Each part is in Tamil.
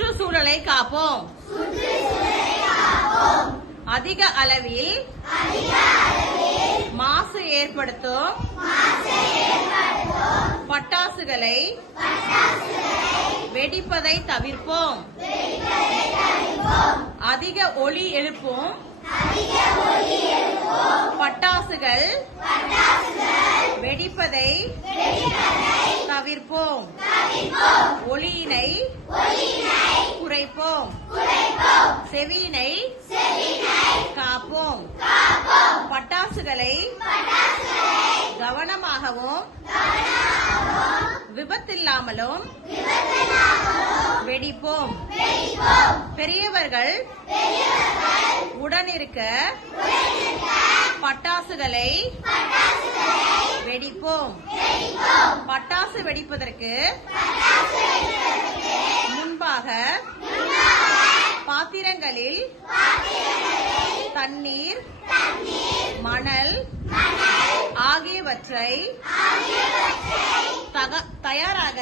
சுற்றுச்சூழலை காப்போம். அதிக அளவில் மாசு ஏற்படுத்தும் பட்டாசுகளை வெடிப்பதை தவிர்ப்போம். அதிக ஒலி எழுப்பும் பட்டாசுகள் வெடிப்பதை தவிர்ப்போம். ஒலியினை குறைப்போம். செவியினை காப்போம். பட்டாசுகளை கவனமாகவும் விபத்தில்லாமலும் வெடிப்போம். பெரியவர்கள் உடனிருக்க பட்டாசுகளை வெடிப்போம். பட்டாசு வெடிப்பதற்கு முன்பாக பாத்திரங்களில் தண்ணீர், மணல் ஆகியவற்றை தயாராக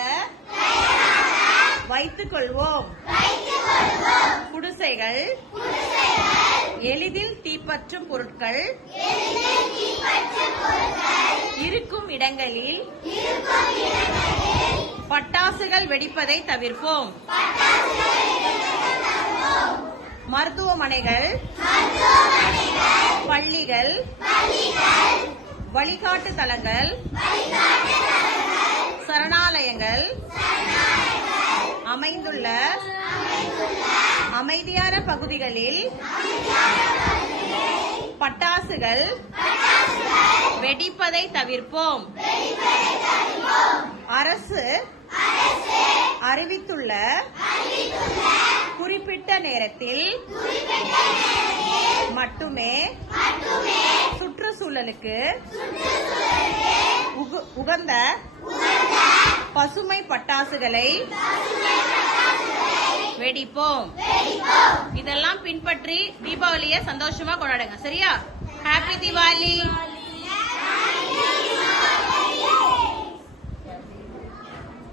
வைத்துக் கொள்வோம். குடிசைகள், எளிதில் தீப்பற்றும் பொருட்கள் இருக்கும் இடங்களில் பட்டாசுகள் வெடிப்பதை தவிர்ப்போம். மருத்துவமனைகள், பள்ளிகள், வழிகாட்டு தலங்கள், சரணாலயங்கள் அமைந்துள்ள அமைதியான பகுதிகளில் பட்டாசுகள் வெடிப்பதை தவிர்ப்போம். அரசு அறிவித்துள்ள குறிப்பிட்ட நேரத்தில் மட்டுமே சுற்றுச்சூழலுக்கு உகந்த பசுமை பட்டாசுகளை வெடிப்போம். இதெல்லாம் பின்பற்றி தீபாவளியை சந்தோஷமா கொண்டாடுங்க. சரியா? ஹாப்பி தீபாவளி.